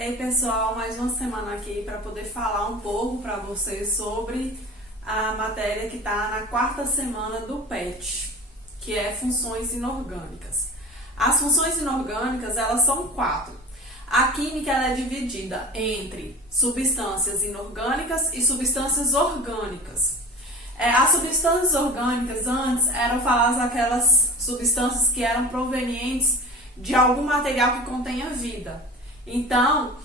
Ei pessoal, mais uma semana aqui para poder falar um pouco para vocês sobre a matéria que está na quarta semana do PET, que é funções inorgânicas. As funções inorgânicas, elas são 4. A química ela é dividida entre substâncias inorgânicas e substâncias orgânicas. As substâncias orgânicas antes eram faladas aquelas substâncias que eram provenientes de algum material que contenha vida. Então,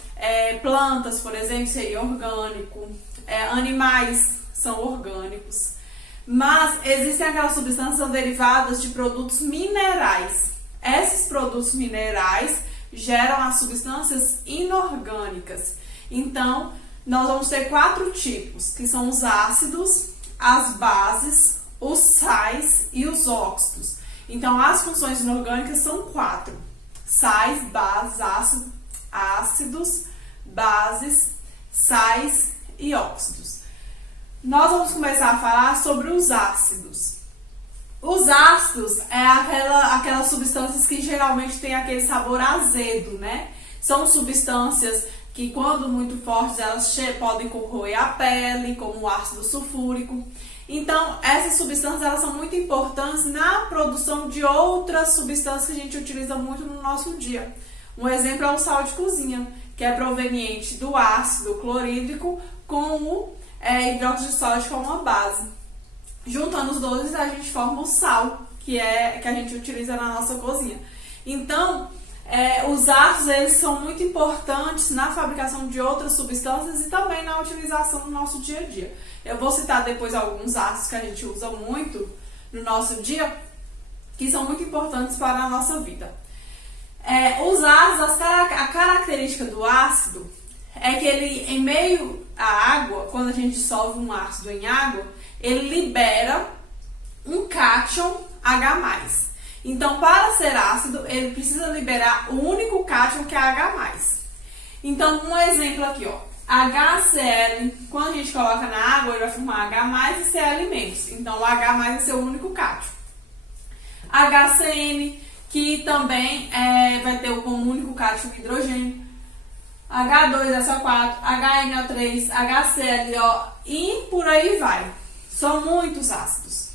plantas, por exemplo, seria orgânico, animais são orgânicos, mas existem aquelas substâncias que são derivadas de produtos minerais. Esses produtos minerais geram as substâncias inorgânicas. Então, nós vamos ter 4 tipos, que são os ácidos, as bases, os sais e os óxidos. Então, as funções inorgânicas são 4. Sais, bases, ácidos, bases, sais e óxidos. Nós vamos começar a falar sobre os ácidos. Os ácidos aquelas substâncias que geralmente têm aquele sabor azedo, né? São substâncias que, quando muito fortes, elas podem corroer a pele, como o ácido sulfúrico. Então, essas substâncias elas são muito importantes na produção de outras substâncias que a gente utiliza muito no nosso dia. Um exemplo é o sal de cozinha, que é proveniente do ácido clorídrico com o hidróxido de sódio como uma base. Juntando os dois, a gente forma o sal, que a gente utiliza na nossa cozinha. Então, os ácidos eles são muito importantes na fabricação de outras substâncias e também na utilização no nosso dia a dia. Eu vou citar depois alguns ácidos que a gente usa muito no nosso dia, que são muito importantes para a nossa vida. Os ácidos, a característica do ácido é que ele, em meio à água, quando a gente dissolve um ácido em água, ele libera um cátion H+. Então, para ser ácido, ele precisa liberar o único cátion que é H+. Então, um exemplo aqui, ó, HCl, quando a gente coloca na água, ele vai formar H+, e Cl-. Então, o H+ vai ser o único cátion. HCN, que também vai ter como único cátion o hidrogênio. H2SO4, HNO3, HClO e por aí vai. São muitos ácidos.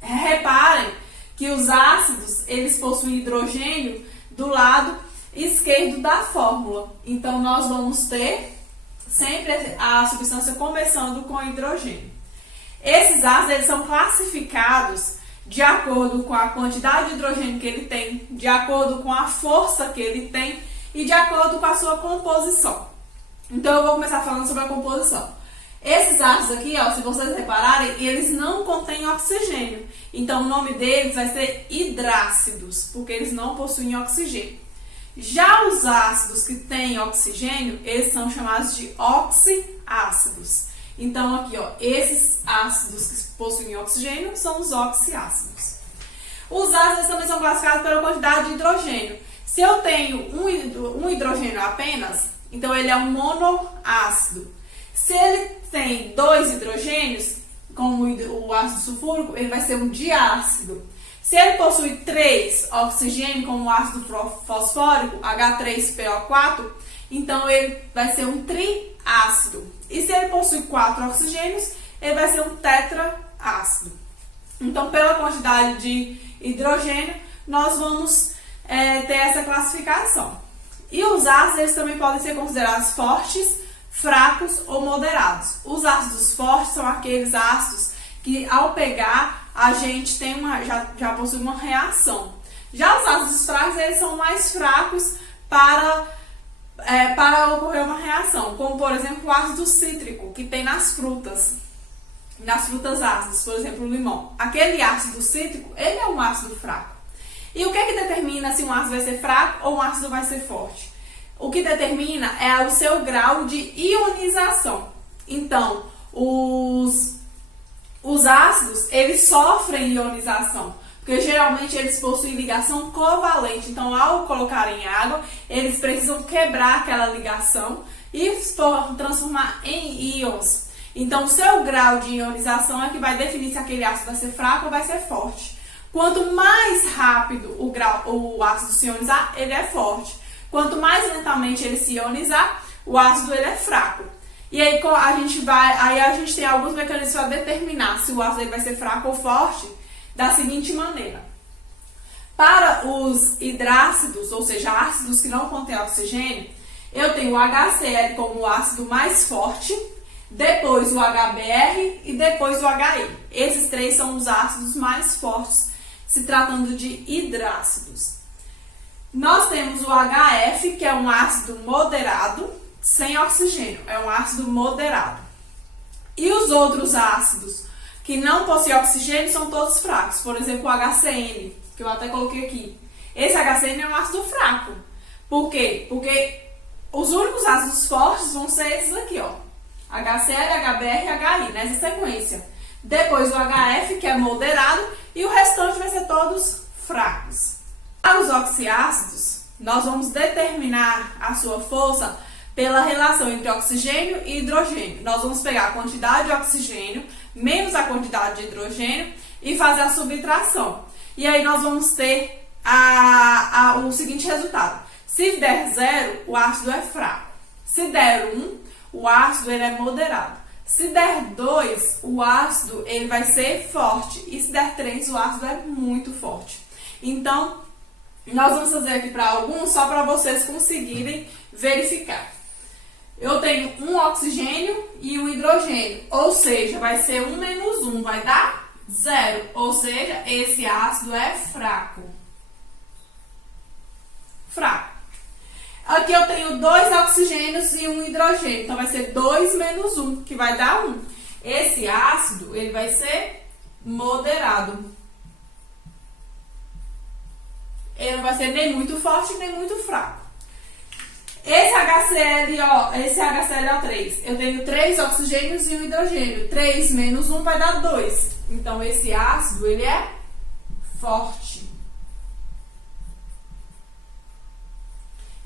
Reparem que os ácidos, eles possuem hidrogênio do lado esquerdo da fórmula. Então, nós vamos ter sempre a substância começando com hidrogênio. Esses ácidos, eles são classificados de acordo com a quantidade de hidrogênio que ele tem, de acordo com a força que ele tem e de acordo com a sua composição. Então, eu vou começar falando sobre a composição. Esses ácidos aqui, ó, se vocês repararem, eles não contêm oxigênio. Então, o nome deles vai ser hidrácidos, porque eles não possuem oxigênio. Já os ácidos que têm oxigênio, eles são chamados de oxiácidos. Então, aqui, ó, esses ácidos que possuem oxigênio são os oxiácidos. Os ácidos também são classificados pela quantidade de hidrogênio. Se eu tenho um hidrogênio apenas, então ele é um monoácido. Se ele tem 2 hidrogênios, como o ácido sulfúrico, ele vai ser um diácido. Se ele possui 3 oxigênios, como o ácido fosfórico, H3PO4, então ele vai ser um triácido. E se ele possui 4 oxigênios, ele vai ser um tetraácido. Então, pela quantidade de hidrogênio, nós vamos ter essa classificação. E os ácidos, eles também podem ser considerados fortes, fracos ou moderados. Os ácidos fortes são aqueles ácidos que, ao pegar, a gente tem já possui uma reação. Já os ácidos fracos, eles são mais fracos para ocorrer uma reação, como por exemplo o ácido cítrico que tem nas frutas ácidas, por exemplo o limão. Aquele ácido cítrico, ele é um ácido fraco. E o que determina se um ácido vai ser fraco ou um ácido vai ser forte? O que determina é o seu grau de ionização. Então, os ácidos, eles sofrem ionização, porque geralmente eles possuem ligação covalente. Então, ao colocar em água, eles precisam quebrar aquela ligação e transformar em íons. Então, o seu grau de ionização é que vai definir se aquele ácido vai ser fraco ou vai ser forte. Quanto mais rápido o ácido se ionizar, ele é forte. Quanto mais lentamente ele se ionizar, o ácido ele é fraco. E aí a gente tem alguns mecanismos para determinar se o ácido ele vai ser fraco ou forte, da seguinte maneira. Para os hidrácidos, ou seja, ácidos que não contêm oxigênio, eu tenho o HCl como o ácido mais forte, depois o HBr e depois o HI. Esses três são os ácidos mais fortes, se tratando de hidrácidos. Nós temos o HF, que é um ácido moderado, sem oxigênio, é um ácido moderado. E os outros ácidos que não possuem oxigênio são todos fracos. Por exemplo, o HCN, que eu até coloquei aqui. Esse HCN é um ácido fraco. Por quê? Porque os únicos ácidos fortes vão ser esses aqui, ó. HCl, HBr e HI, nessa sequência. Depois o HF, que é moderado, e o restante vai ser todos fracos. Para os oxiácidos, nós vamos determinar a sua força pela relação entre oxigênio e hidrogênio. Nós vamos pegar a quantidade de oxigênio menos a quantidade de hidrogênio e fazer a subtração. E aí nós vamos ter o seguinte resultado. Se der 0, o ácido é fraco. Se der 1, o ácido ele é moderado. Se der 2, o ácido ele vai ser forte. E se der 3, o ácido é muito forte. Então, nós vamos fazer aqui para alguns, só para vocês conseguirem verificar. Eu tenho um oxigênio e um hidrogênio, ou seja, vai ser 1 menos 1, vai dar 0. Ou seja, esse ácido é fraco. Fraco. Aqui eu tenho 2 oxigênios e um hidrogênio, então vai ser 2 menos 1, que vai dar 1. Esse ácido, ele vai ser moderado. Ele não vai ser nem muito forte, nem muito fraco. Esse HClO3, eu tenho 3 oxigênios e um hidrogênio. 3 menos 1 vai dar 2. Então, esse ácido, ele é forte.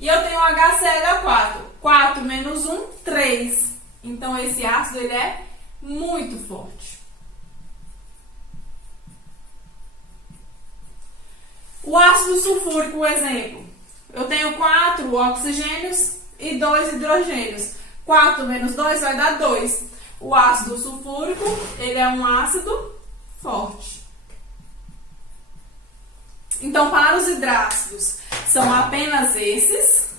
E eu tenho HClO4. 4 menos 1, 3. Então, esse ácido, ele é muito forte. O ácido sulfúrico, por exemplo. Eu tenho 4 oxigênios e 2 hidrogênios. 4 menos 2 vai dar 2. O ácido sulfúrico, ele é um ácido forte. Então, para os hidrácidos, são apenas esses.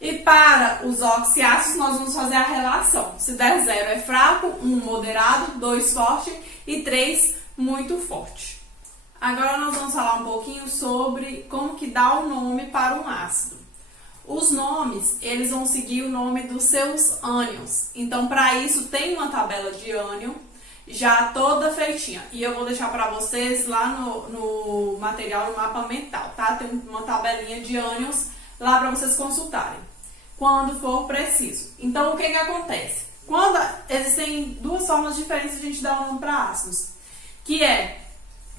E para os oxiácidos, nós vamos fazer a relação. Se der 0 é fraco, 1 moderado, 2 forte e 3 muito forte. Agora nós vamos falar um pouquinho sobre como que dá o nome para um ácido. Os nomes, eles vão seguir o nome dos seus ânions. Então, para isso, tem uma tabela de ânion já toda feitinha. E eu vou deixar para vocês lá no material, no mapa mental, tá? Tem uma tabelinha de ânions lá para vocês consultarem, quando for preciso. Então, o que acontece? Existem duas formas diferentes de a gente dar o nome para ácidos, que é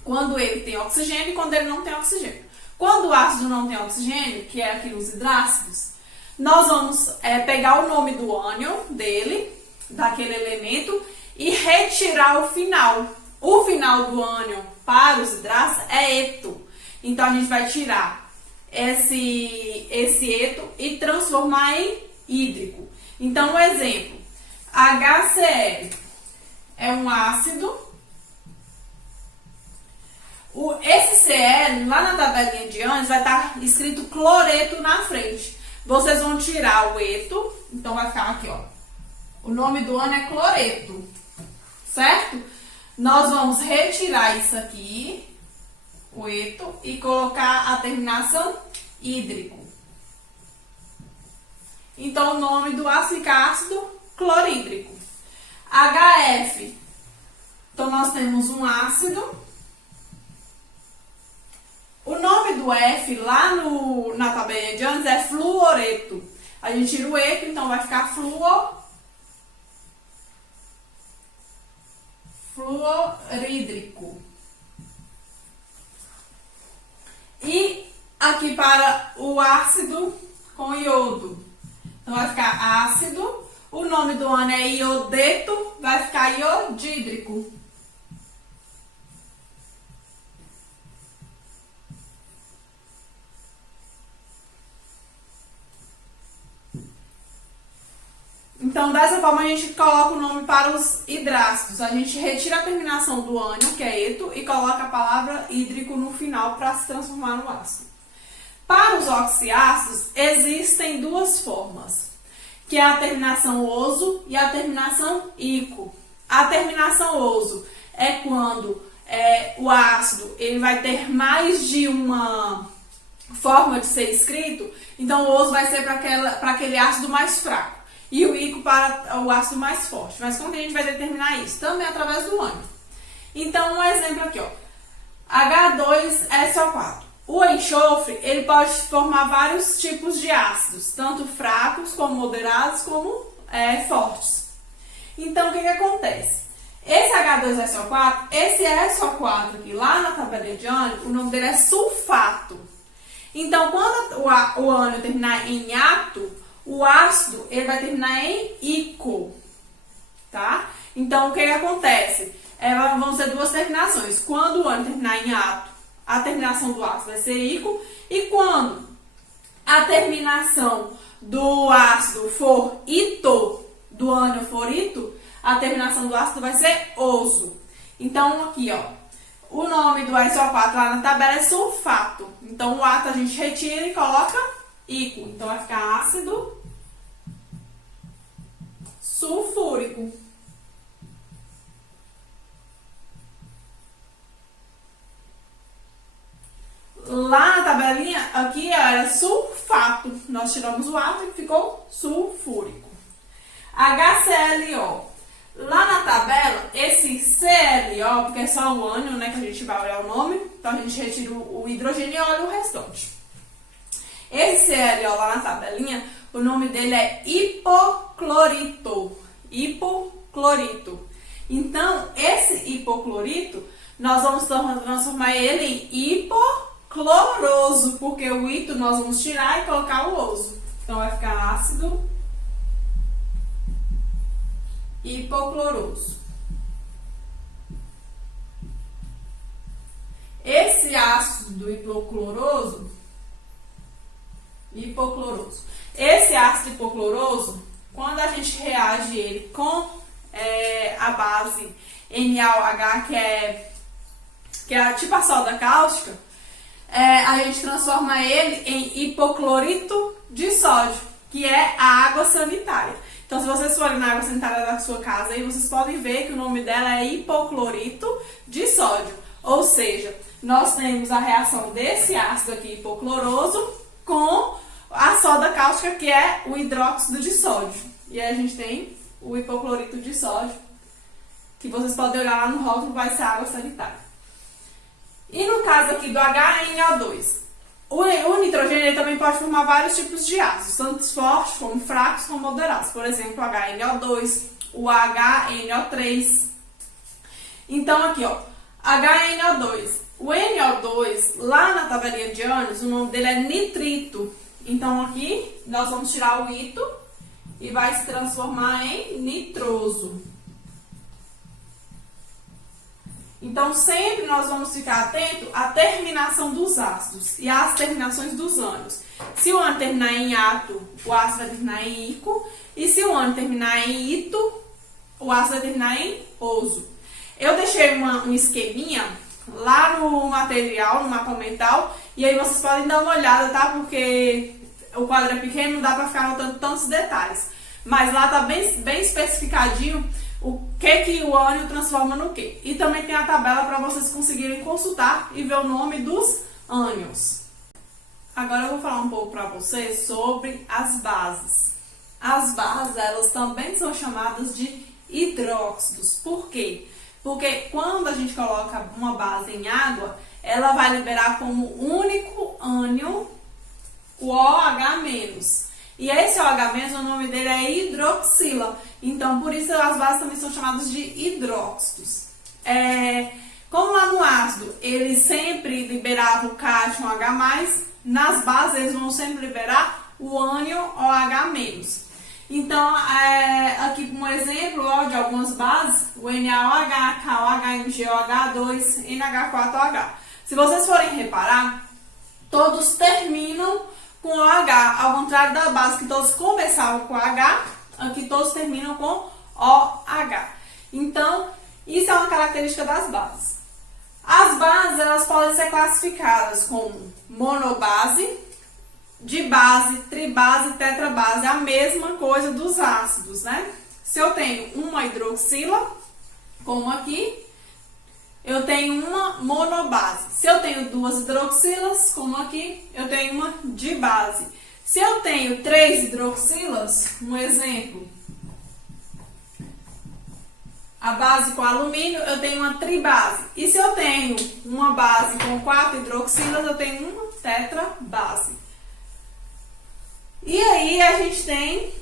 quando ele tem oxigênio e quando ele não tem oxigênio. Quando o ácido não tem oxigênio, que é aqui os hidrácidos, nós vamos pegar o nome do ânion dele, daquele elemento, e retirar o final. O final do ânion para os hidrácidos é eto. Então, a gente vai tirar esse eto e transformar em hídrico. Então, um exemplo, HCl é um ácido. Esse Cl, lá na tabelinha de ânions, vai estar escrito cloreto na frente. Vocês vão tirar o eto, então vai ficar aqui, ó. O nome do ânion é cloreto, certo? Nós vamos retirar isso aqui, o eto, e colocar a terminação hídrico. Então, o nome do ácido fica ácido clorídrico. HF, então nós temos um ácido. O nome do F lá na tabelinha de ânions é fluoreto. A gente tira o eto, então vai ficar fluorídrico. E aqui para o ácido com iodo. Então vai ficar ácido. O nome do ânion é iodeto, vai ficar iodídrico. Então, dessa forma, a gente coloca o nome para os hidrácidos. A gente retira a terminação do ânion, que é eto, e coloca a palavra hídrico no final para se transformar no ácido. Para os oxiácidos, existem duas formas, que é a terminação oso e a terminação ico. A terminação oso é quando o ácido ele vai ter mais de uma forma de ser escrito, então o oso vai ser para aquele ácido mais fraco e o ico para o ácido mais forte. Mas como que a gente vai determinar isso? Também através do ânion. Então, um exemplo aqui, ó, H2SO4. O enxofre, ele pode formar vários tipos de ácidos, tanto fracos, como moderados, como fortes. Então, o que acontece? Esse H2SO4, esse SO4 aqui, lá na tabela de ânion, o nome dele é sulfato. Então, quando o ânion terminar em ato, o ácido ele vai terminar em ico, tá? Então, o que acontece? Vão ser duas terminações. Quando o ânion terminar em ato, a terminação do ácido vai ser ico, e quando a terminação do ácido for ito, do ânion for ito, a terminação do ácido vai ser oso. Então, aqui, ó, o nome do SO4 lá na tabela é sulfato. Então, o ato a gente retira e coloca ico. Então, vai ficar ácido sulfúrico. Lá na tabelinha, aqui era sulfato. Nós tiramos o ato e ficou sulfúrico. HClO. Lá na tabela, esse ClO, porque é só o ânion, né, que a gente vai olhar o nome, então a gente retira o hidrogênio e olha o restante. Esse ClO lá na tabelinha, o nome dele é hipoclorito. Hipoclorito. Então, esse hipoclorito, nós vamos transformar ele em hipocloroso, porque o ito nós vamos tirar e colocar o oso. Então, vai ficar ácido hipocloroso. Esse ácido hipocloroso, esse ácido hipocloroso, quando a gente reage ele com a base NaOH, que é tipo a soda cáustica, a gente transforma ele em hipoclorito de sódio, que é a água sanitária. Então, se vocês forem na água sanitária da sua casa, aí vocês podem ver que o nome dela é hipoclorito de sódio. Ou seja, nós temos a reação desse ácido aqui hipocloroso com a soda cáustica, que é o hidróxido de sódio. E aí a gente tem o hipoclorito de sódio, que vocês podem olhar lá no rótulo, vai ser água sanitária. E no caso aqui do HNO2, o nitrogênio ele também pode formar vários tipos de ácidos, tanto fortes como fracos como moderados. Por exemplo, o HNO2, o HNO3. Então aqui, ó, HNO2. O NO2, lá na tabelinha de ânions, o nome dele é nitrito. Então aqui nós vamos tirar o ito e vai se transformar em nitroso. Então, sempre nós vamos ficar atento à terminação dos ácidos e às terminações dos ânions. Se o ânion terminar em ato, o ácido vai terminar em ico. E se o ânion terminar em ito, o ácido vai terminar em oso. Eu deixei um esqueminha lá no material, no mapa mental, e aí vocês podem dar uma olhada, tá? Porque o quadro é pequeno, não dá pra ficar anotando tantos detalhes. Mas lá tá bem especificadinho o que o ânion transforma no que. E também tem a tabela para vocês conseguirem consultar e ver o nome dos ânions. Agora eu vou falar um pouco para vocês sobre as bases. As bases, elas também são chamadas de hidróxidos. Por quê? Porque quando a gente coloca uma base em água, ela vai liberar como único ânion o OH-. E esse OH-, o nome dele é hidroxila. Então, por isso as bases também são chamadas de hidróxidos. Como lá no ácido, ele sempre liberava o cátion OH+, nas bases eles vão sempre liberar o ânion OH-. Então, aqui um exemplo de algumas bases, o NaOH, KOH, MgOH2, NH4OH. Se vocês forem reparar, todos terminam com OH, ao contrário da base que todos começavam com H, aqui todos terminam com OH. Então, isso é uma característica das bases. As bases, elas podem ser classificadas como monobase, dibase, tribase, tetrabase, a mesma coisa dos ácidos, né? Se eu tenho uma hidroxila, como aqui, eu tenho uma monobase. Se eu tenho duas hidroxilas, como aqui, eu tenho uma dibase. Se eu tenho 3 hidroxilas, um exemplo, a base com alumínio, eu tenho uma tribase. E se eu tenho uma base com 4 hidroxilas, eu tenho uma tetrabase. E aí a gente tem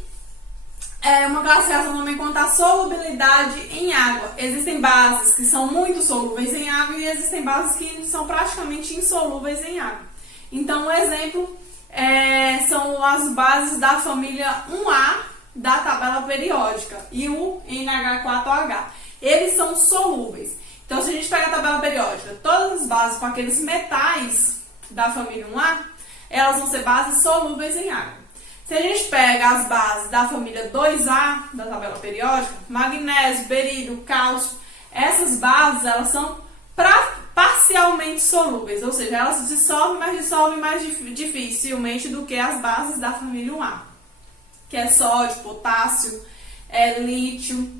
uma classificação também quanto à solubilidade em água. Existem bases que são muito solúveis em água e existem bases que são praticamente insolúveis em água. Então, um exemplo são as bases da família 1A da tabela periódica e o NH4OH. Eles são solúveis. Então, se a gente pega a tabela periódica, todas as bases com aqueles metais da família 1A, elas vão ser bases solúveis em água. Se a gente pega as bases da família 2A da tabela periódica, magnésio, berílio, cálcio, essas bases elas são parcialmente solúveis, ou seja, elas dissolvem mais dificilmente do que as bases da família 1A, que é sódio, potássio, lítio.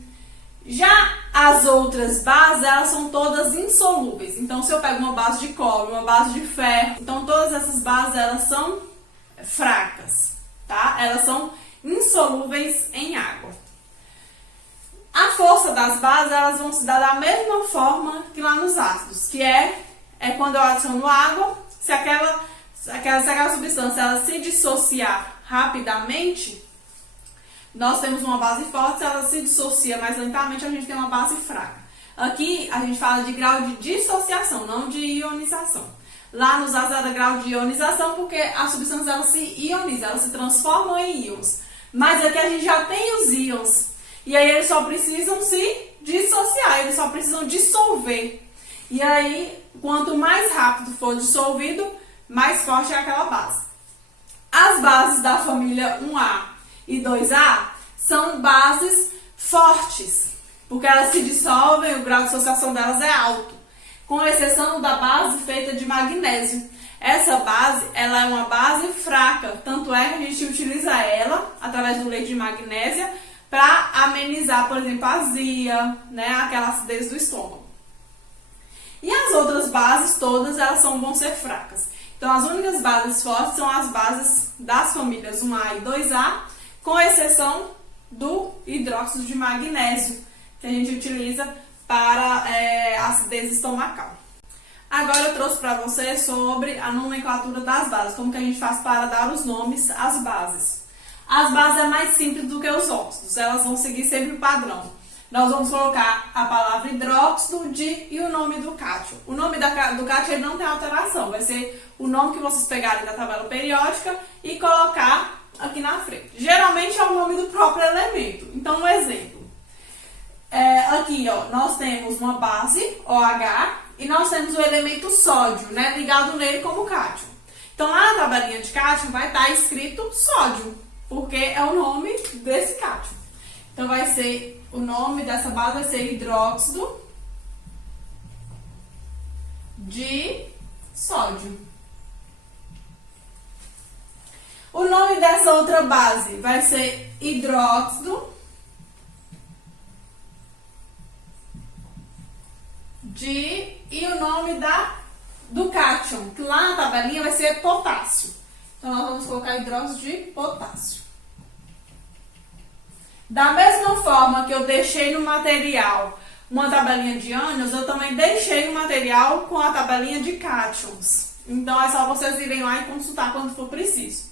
Já as outras bases, elas são todas insolúveis. Então, se eu pego uma base de cobre, uma base de ferro, então todas essas bases elas são fracas, tá? Elas são insolúveis em água. A força das bases, elas vão se dar da mesma forma que lá nos ácidos, que é quando eu adiciono água, se aquela substância ela se dissociar rapidamente, nós temos uma base forte. Se ela se dissocia mais lentamente, a gente tem uma base fraca. Aqui a gente fala de grau de dissociação, não de ionização. Lá nos ácidos é grau de ionização, porque as substâncias elas se ionizam, elas se transformam em íons. Mas aqui a gente já tem os íons. E aí eles só precisam se dissociar, eles só precisam dissolver. E aí, quanto mais rápido for dissolvido, mais forte é aquela base. As bases da família 1A e 2A são bases fortes, porque elas se dissolvem, o grau de dissociação delas é alto, com exceção da base feita de magnésio. Essa base, ela é uma base fraca, tanto é que a gente utiliza ela, através do leite de magnésia, para amenizar, por exemplo, a azia, né, aquela acidez do estômago. E as outras bases todas, elas vão ser fracas. Então, as únicas bases fortes são as bases das famílias 1A e 2A, com exceção do hidróxido de magnésio, que a gente utiliza para acidez estomacal. Agora eu trouxe para vocês sobre a nomenclatura das bases, como que a gente faz para dar os nomes às bases. As bases é mais simples do que os óxidos, elas vão seguir sempre o padrão. Nós vamos colocar a palavra hidróxido e o nome do cátion. O nome do cátion ele não tem alteração, vai ser o nome que vocês pegarem da tabela periódica e colocar aqui na frente. Geralmente é o nome do próprio elemento. Então, um exemplo. Aqui, ó, nós temos uma base, OH, e nós temos o elemento sódio, né, ligado nele como cátion. Então, lá na tabelinha de cátion vai estar escrito sódio, porque é o nome desse cátion. Então, vai ser, o nome dessa base vai ser hidróxido de sódio. O nome dessa outra base vai ser hidróxido e o nome do cátion, que lá na tabelinha vai ser potássio. Então, nós vamos colocar hidróxido de potássio. Da mesma forma que eu deixei no material uma tabelinha de ânions, eu também deixei o material com a tabelinha de cátions. Então, é só vocês irem lá e consultar quando for preciso.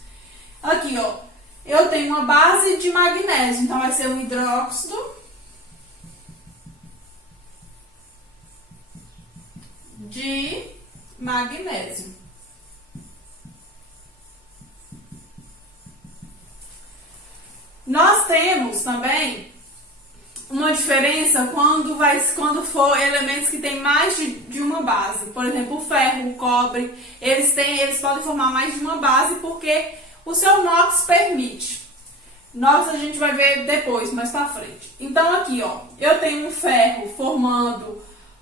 Aqui, ó, eu tenho uma base de magnésio, então vai ser um hidróxido de magnésio. Nós temos também uma diferença quando for elementos que têm mais de uma base. Por exemplo, o ferro, o cobre, eles podem formar mais de uma base porque o seu NOx permite. a gente vai ver depois, mais pra frente. Então aqui, ó, eu tenho um ferro formando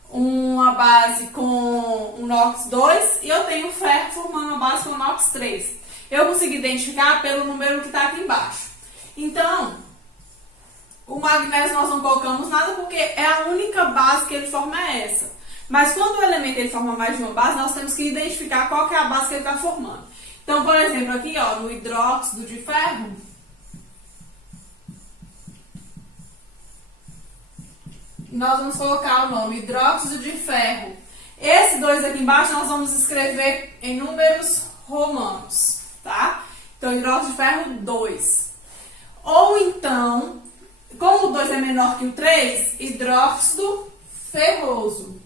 uma base com um NOx 2 e eu tenho um ferro formando uma base com um NOx 3. Eu consigo identificar pelo número que está aqui embaixo. Então, o magnésio nós não colocamos nada porque é a única base que ele forma é essa. Mas quando o elemento ele forma mais de uma base, nós temos que identificar qual que é a base que ele está formando. Então, por exemplo, aqui, ó, no hidróxido de ferro, nós vamos colocar o nome hidróxido de ferro. Esse 2 aqui embaixo nós vamos escrever em números romanos, tá? Então, hidróxido de ferro 2. Ou então, como o 2 é menor que o 3, hidróxido ferroso.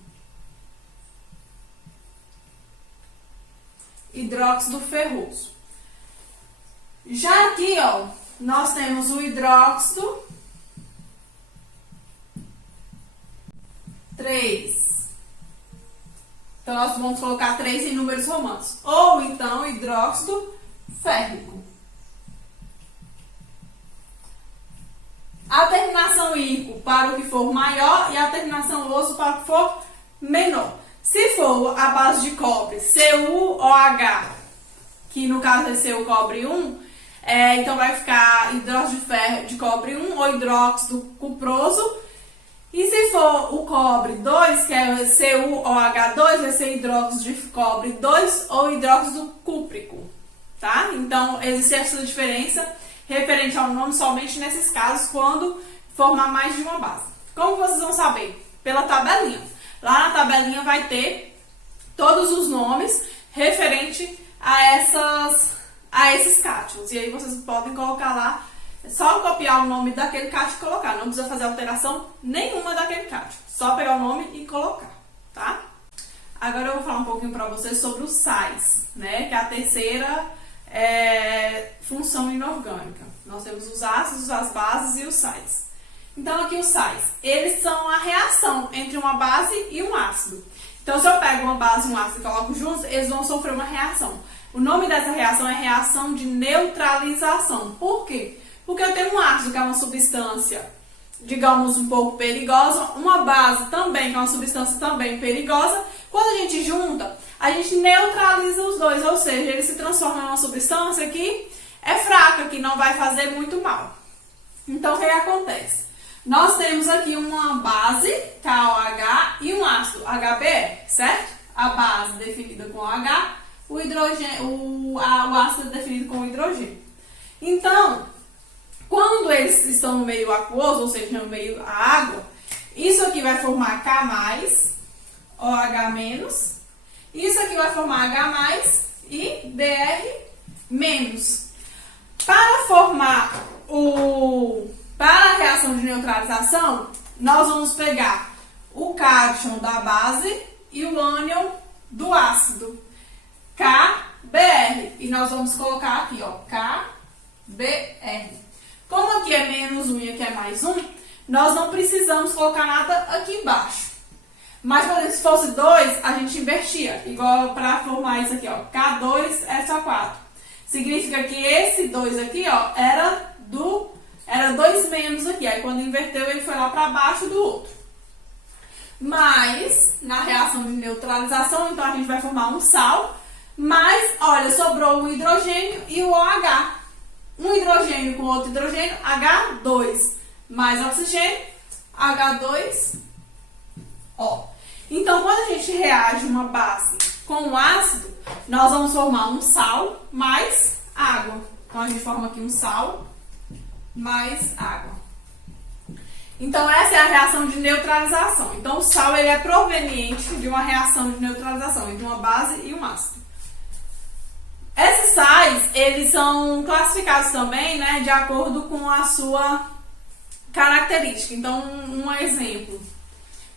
Hidróxido ferroso. Já aqui, ó, nós temos o hidróxido 3. Então, nós vamos colocar 3 em números romanos. Ou então, hidróxido férrico. A terminação írico para o que for maior e a terminação oso para o que for menor. Se for a base de cobre, CuOH, que no caso é Cu cobre 1, então vai ficar hidróxido de ferro de cobre 1 ou hidróxido cuproso. E se for o cobre 2, que é CuOH2, vai ser hidróxido de cobre 2 ou hidróxido cúprico, tá? Então, existe essa diferença referente ao nome somente nesses casos, quando formar mais de uma base. Como vocês vão saber? Pela tabelinha. Lá na tabelinha vai ter todos os nomes referente a esses cátions. E aí vocês podem colocar lá, é só copiar o nome daquele cátion e colocar. Não precisa fazer alteração nenhuma daquele cátion. Só pegar o nome e colocar, tá? Agora eu vou falar um pouquinho para vocês sobre os sais, né? Que é a terceira função inorgânica. Nós temos os ácidos, as bases e os sais. Então, aqui os sais, eles são a reação entre uma base e um ácido. Então, se eu pego uma base e um ácido e coloco juntos, eles vão sofrer uma reação. O nome dessa reação é reação de neutralização. Por quê? Porque eu tenho um ácido, que é uma substância, digamos, um pouco perigosa, uma base também, que é uma substância também perigosa. Quando a gente junta, a gente neutraliza os dois, ou seja, ele se transforma em uma substância que é fraca, que não vai fazer muito mal. Então, o que acontece? Nós temos aqui uma base, KOH, e um ácido, HBr, certo? A base definida com OH, o ácido é definido com hidrogênio. Então, quando eles estão no meio aquoso, ou seja, no meio a água, isso aqui vai formar K+, OH-, isso aqui vai formar H+, e Br-. Para formar para a reação de neutralização, nós vamos pegar o cátion da base e o ânion do ácido, KBr. E nós vamos colocar aqui, ó, KBr. Como aqui é -1 e aqui é +1, nós não precisamos colocar nada aqui embaixo. Mas, por exemplo, se fosse 2, a gente invertia. Igual para formar isso aqui, ó, K2SO4. Significa que esse 2 aqui, ó, era 2 menos aqui. Aí, quando inverteu, ele foi lá para baixo do outro. Mas, na reação de neutralização, então a gente vai formar um sal. Mas, olha, sobrou um hidrogênio e o OH. Um hidrogênio com outro hidrogênio, H2. Mais oxigênio, H2O. Então, quando a gente reage uma base com um ácido, nós vamos formar um sal mais água. Então, a gente forma aqui um sal mais água. Então, essa é a reação de neutralização. Então, o sal ele é proveniente de uma reação de neutralização entre uma base e um ácido. Esses sais, eles são classificados também, né, de acordo com a sua característica. Então, um exemplo.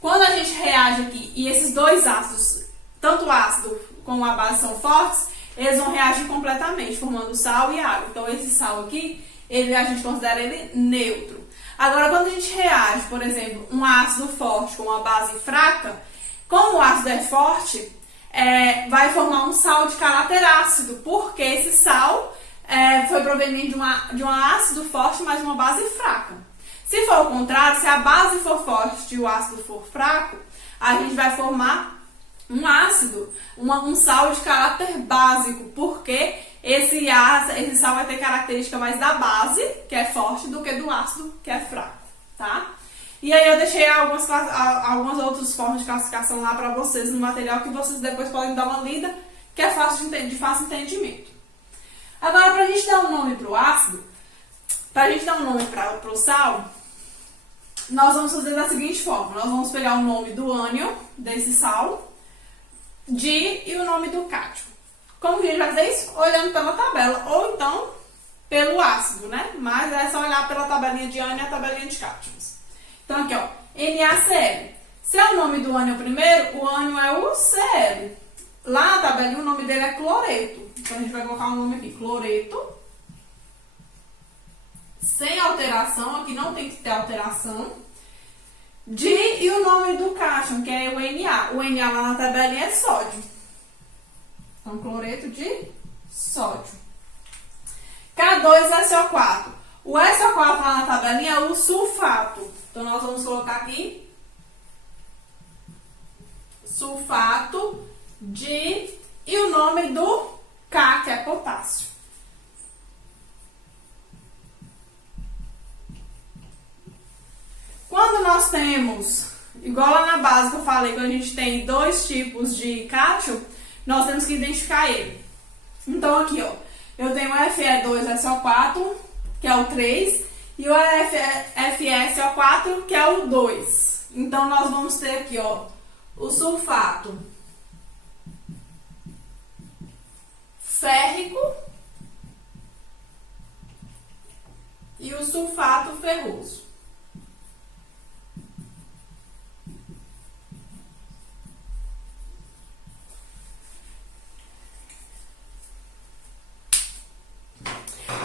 Quando a gente reage aqui e esses dois ácidos, tanto o ácido como a base são fortes, eles vão reagir completamente, formando sal e água. Então, esse sal aqui, a gente considera ele neutro. Agora, quando a gente reage, por exemplo, um ácido forte com uma base fraca, como o ácido é forte, vai formar um sal de caráter ácido, porque esse sal foi proveniente de um ácido forte, mas uma base fraca. Se for o contrário, se a base for forte e o ácido for fraco, a gente vai formar um ácido, um sal de caráter básico, porque esse sal vai ter característica mais da base, que é forte, do que do ácido, que é fraco, tá? E aí eu deixei algumas outras formas de classificação lá para vocês no material, que vocês depois podem dar uma lida, que é de fácil entendimento. Agora, para a gente dar um nome para o ácido, para a gente dar um nome para o sal, nós vamos fazer da seguinte forma. Nós vamos pegar o nome do ânion, desse sal, e o nome do cátion. Como que a gente vai fazer isso? Olhando pela tabela, ou então pelo ácido, né? Mas é só olhar pela tabelinha de ânion e a tabelinha de cátions. Então aqui, ó, NaCl. Se é o nome do ânion primeiro, o ânion é o Cl. Lá na tabelinha o nome dele é cloreto. Então a gente vai colocar o nome aqui, cloreto. Sem alteração, aqui não tem que ter alteração. E o nome do cátion, que é o Na. O Na lá na tabelinha é sódio. Então, cloreto de sódio. K2SO4. O SO4 lá na tabelinha é o sulfato. Então, nós vamos colocar aqui sulfato de... E o nome do K, que é potássio. Quando nós temos, igual lá na base que eu falei, quando a gente tem dois tipos de cátion, nós temos que identificar ele. Então aqui, ó, eu tenho o Fe2SO4, que é o 3, e o FeSO4, que é o 2. Então nós vamos ter aqui, ó, o sulfato férrico e o sulfato ferroso.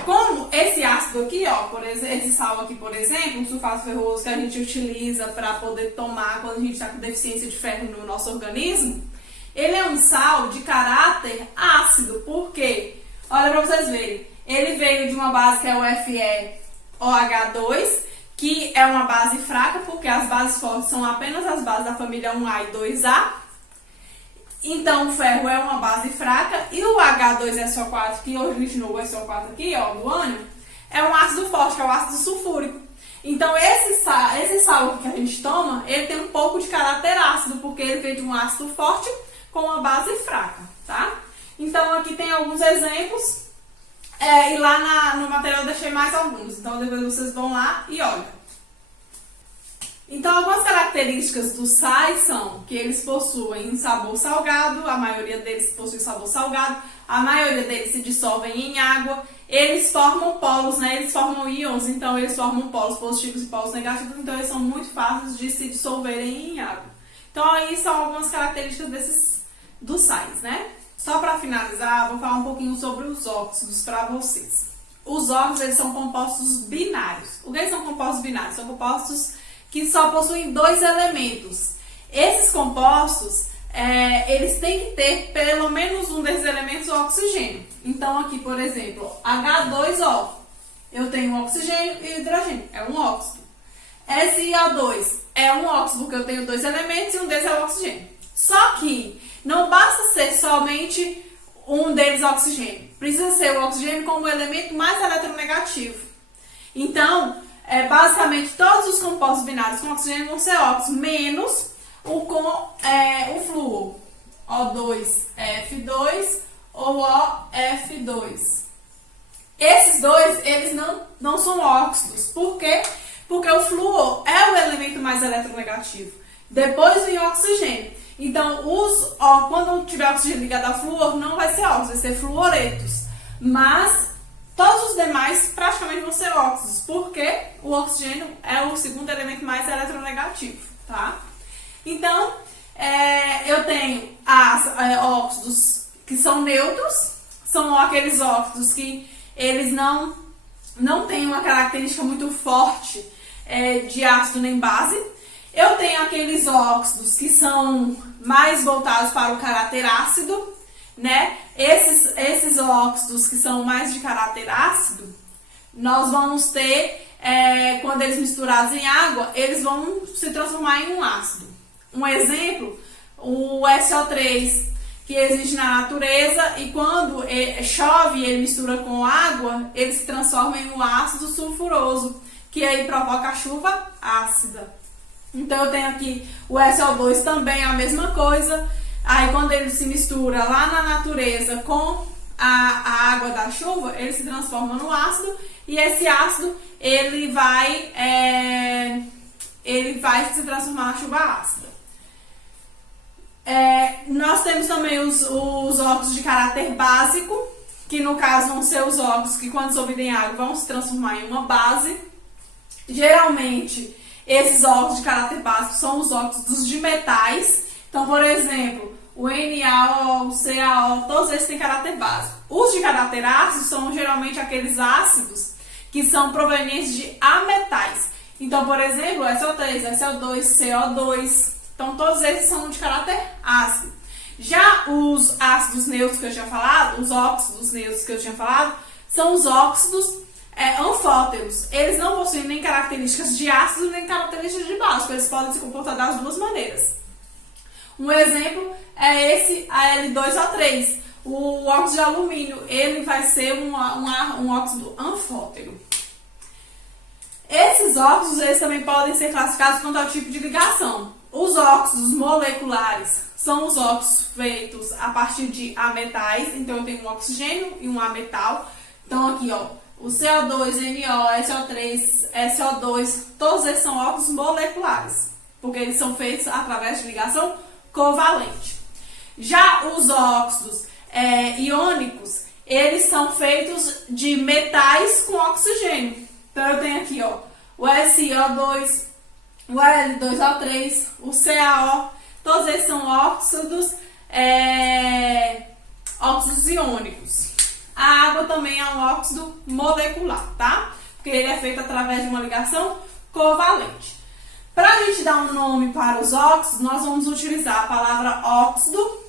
Como esse ácido aqui, ó, esse sal aqui, por exemplo, o sulfato ferroso que a gente utiliza para poder tomar quando a gente está com deficiência de ferro no nosso organismo, ele é um sal de caráter ácido. Por quê? Olha para vocês verem. Ele veio de uma base que é o FeOH2, que é uma base fraca, porque as bases fortes são apenas as bases da família 1A e 2A. Então, o ferro é uma base fraca e o H2SO4, que originou o SO4 aqui, ó, do ânion, é um ácido forte, que é o ácido sulfúrico. Então, esse sal que a gente toma, ele tem um pouco de caráter ácido, porque ele veio de um ácido forte com uma base fraca, tá? Então, aqui tem alguns exemplos, e lá no material eu deixei mais alguns. Então, depois vocês vão lá e olham. Então, algumas características dos sais são que eles possuem sabor salgado, a maioria deles possui sabor salgado, a maioria deles se dissolvem em água, eles formam polos, né? Eles formam íons, então eles formam polos positivos e polos negativos, então eles são muito fáceis de se dissolverem em água. Então, aí são algumas características dos sais, né? Só para finalizar, vou falar um pouquinho sobre os óxidos para vocês. Os óxidos, eles são compostos binários. O que são compostos binários? São compostos que só possuem dois elementos. Esses compostos, eles têm que ter pelo menos um desses elementos, o oxigênio. Então, aqui, por exemplo, H2O, eu tenho oxigênio e hidrogênio, é um óxido. SiO2 é um óxido porque eu tenho dois elementos e um deles é o oxigênio. Só que não basta ser somente um deles oxigênio. Precisa ser o oxigênio como o elemento mais eletronegativo. Então, basicamente, todos os compostos binários com oxigênio vão ser óxidos, menos o flúor, O2F2 ou OF2. Esses dois, eles não são óxidos. Por quê? Porque o flúor é o elemento mais eletronegativo. Depois vem o oxigênio. Então, quando tiver oxigênio ligado ao flúor, não vai ser óxido, vai ser fluoretos. Mas todos os demais praticamente vão ser óxidos, porque o oxigênio é o segundo elemento mais eletronegativo, tá? Então, eu tenho óxidos que são neutros, são aqueles óxidos que eles não têm uma característica muito forte de ácido nem base. Eu tenho aqueles óxidos que são mais voltados para o caráter ácido, né? Esses óxidos que são mais de caráter ácido, nós vamos ter, quando eles misturados em água, eles vão se transformar em um ácido. Um exemplo, o SO3, que existe na natureza, e quando chove e ele mistura com água, ele se transforma em um ácido sulfuroso, que aí provoca a chuva ácida. Então eu tenho aqui o SO2 também, a mesma coisa. Aí quando ele se mistura lá na natureza com a água da chuva, ele se transforma no ácido, e esse ácido ele vai se transformar na chuva ácida. Nós temos também os óxidos de caráter básico, que no caso vão ser os óxidos que quando dissolvidos em água vão se transformar em uma base. Geralmente esses óxidos de caráter básico são os óxidos de metais. Então, por exemplo, o NaO, o CaO, todos esses têm caráter básico. Os de caráter ácido são geralmente aqueles ácidos que são provenientes de ametais. Então, por exemplo, SO3, SO2, CO2. Então, todos esses são de caráter ácido. Já os ácidos neutros que eu tinha falado, os óxidos neutros que eu tinha falado, são os óxidos anfóteros. Eles não possuem nem características de ácido, nem características de básico. Eles podem se comportar das duas maneiras. Um exemplo é esse Al2O3. O óxido de alumínio, ele vai ser um óxido anfótero. Esses óxidos, eles também podem ser classificados quanto ao tipo de ligação. Os óxidos moleculares são os óxidos feitos a partir de ametais. Então, eu tenho um oxigênio e um ametal. Então, aqui, ó, o CO2, NO, SO3, SO2, todos esses são óxidos moleculares, porque eles são feitos através de ligação covalente. Já os óxidos iônicos, eles são feitos de metais com oxigênio. Então, eu tenho aqui, ó, o SiO2, o Al2O3, o CaO, todos esses são óxidos iônicos. A água também é um óxido molecular, tá? Porque ele é feito através de uma ligação covalente. Para a gente dar um nome para os óxidos, nós vamos utilizar a palavra óxido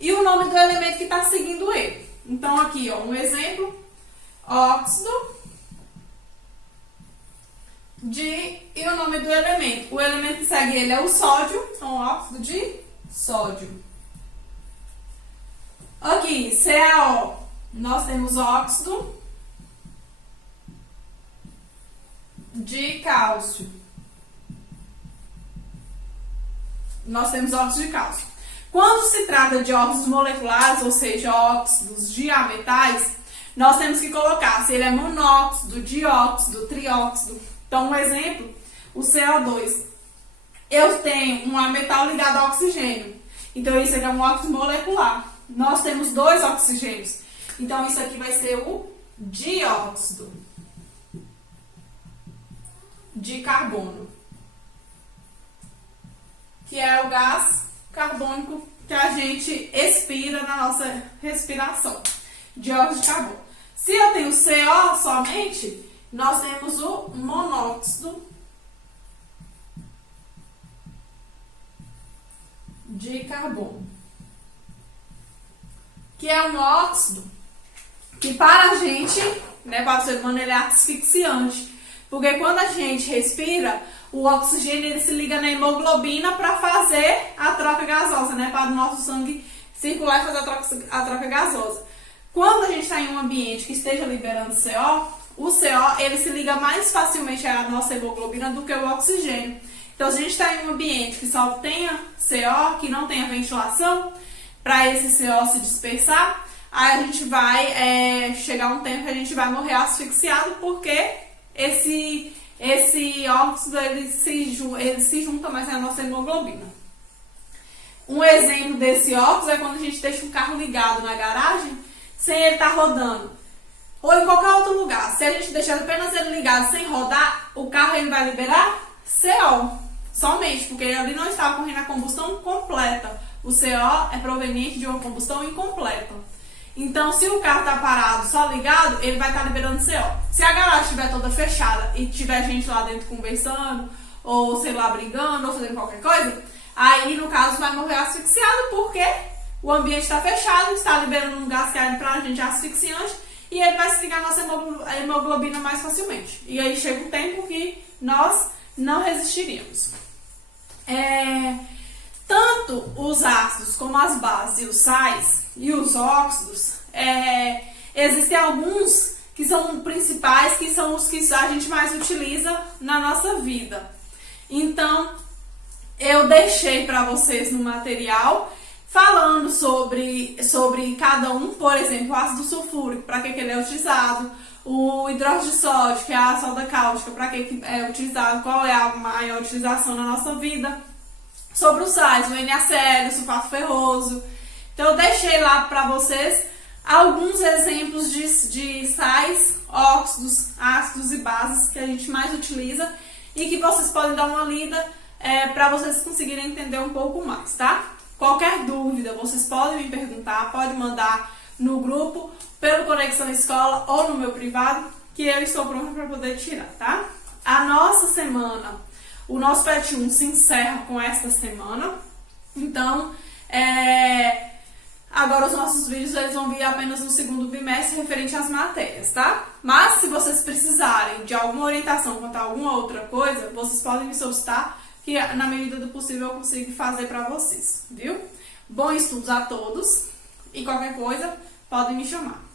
e o nome do elemento que está seguindo ele. Então, aqui, ó, um exemplo, óxido e o nome do elemento. O elemento que segue ele é o sódio, então óxido de sódio. Aqui, CaO, nós temos óxido de cálcio. Nós temos óxido de cálcio. Quando se trata de óxidos moleculares, ou seja, óxidos de ametais, nós temos que colocar se ele é monóxido, dióxido, trióxido. Então, um exemplo, o CO2. Eu tenho um ametal ligado ao oxigênio. Então, isso aqui é um óxido molecular. Nós temos dois oxigênios. Então, isso aqui vai ser o dióxido de carbono, que é o gás carbônico que a gente expira na nossa respiração. Dióxido de carbono. Se eu tenho CO somente, nós temos o monóxido de carbono, que é um óxido que para a gente, para o ser humano, ele é asfixiante. Porque quando a gente respira, o oxigênio ele se liga na hemoglobina para fazer a troca gasosa, para o nosso sangue circular e fazer a troca gasosa. Quando a gente está em um ambiente que esteja liberando CO, o CO ele se liga mais facilmente à nossa hemoglobina do que o oxigênio. Então, se a gente está em um ambiente que só tenha CO, que não tenha ventilação, para esse CO se dispersar, aí a gente vai chegar um tempo que a gente vai morrer asfixiado, porque esse óxido ele se junta mais à nossa hemoglobina. Um exemplo desse óxido é quando a gente deixa um carro ligado na garagem sem ele estar rodando, ou em qualquer outro lugar. Se a gente deixar apenas ele ligado sem rodar, o carro ele vai liberar CO somente, porque ali não está ocorrendo a combustão completa. O CO é proveniente de uma combustão incompleta. Então, se o carro está parado, só ligado, ele vai estar liberando CO. Se a garagem estiver toda fechada e tiver gente lá dentro conversando, ou sei lá, brigando, ou fazendo qualquer coisa, aí no caso vai morrer asfixiado, porque o ambiente está fechado, está liberando um gás que é para a gente asfixiante, e ele vai se ligar a nossa hemoglobina mais facilmente. E aí chega um tempo que nós não resistiríamos. Tanto os ácidos como as bases e os sais e os óxidos, existem alguns que são principais, que são os que a gente mais utiliza na nossa vida. Então, eu deixei para vocês no material falando sobre cada um, por exemplo, o ácido sulfúrico, para que ele é utilizado, o hidróxido de sódio, que é a soda cáustica, para que é utilizado, qual é a maior utilização na nossa vida, sobre os sais, o NaCl, o sulfato ferroso. Então eu deixei lá para vocês alguns exemplos de sais, óxidos, ácidos e bases que a gente mais utiliza e que vocês podem dar uma lida para vocês conseguirem entender um pouco mais, tá? Qualquer dúvida, vocês podem me perguntar, pode mandar no grupo, pelo Conexão Escola ou no meu privado, que eu estou pronta para poder tirar, tá? A nossa semana, o nosso PET 1 se encerra com esta semana, então, agora os nossos vídeos eles vão vir apenas no segundo bimestre referente às matérias, tá? Mas se vocês precisarem de alguma orientação quanto a alguma outra coisa, vocês podem me solicitar, que na medida do possível eu consigo fazer para vocês, viu? Bons estudos a todos e qualquer coisa podem me chamar.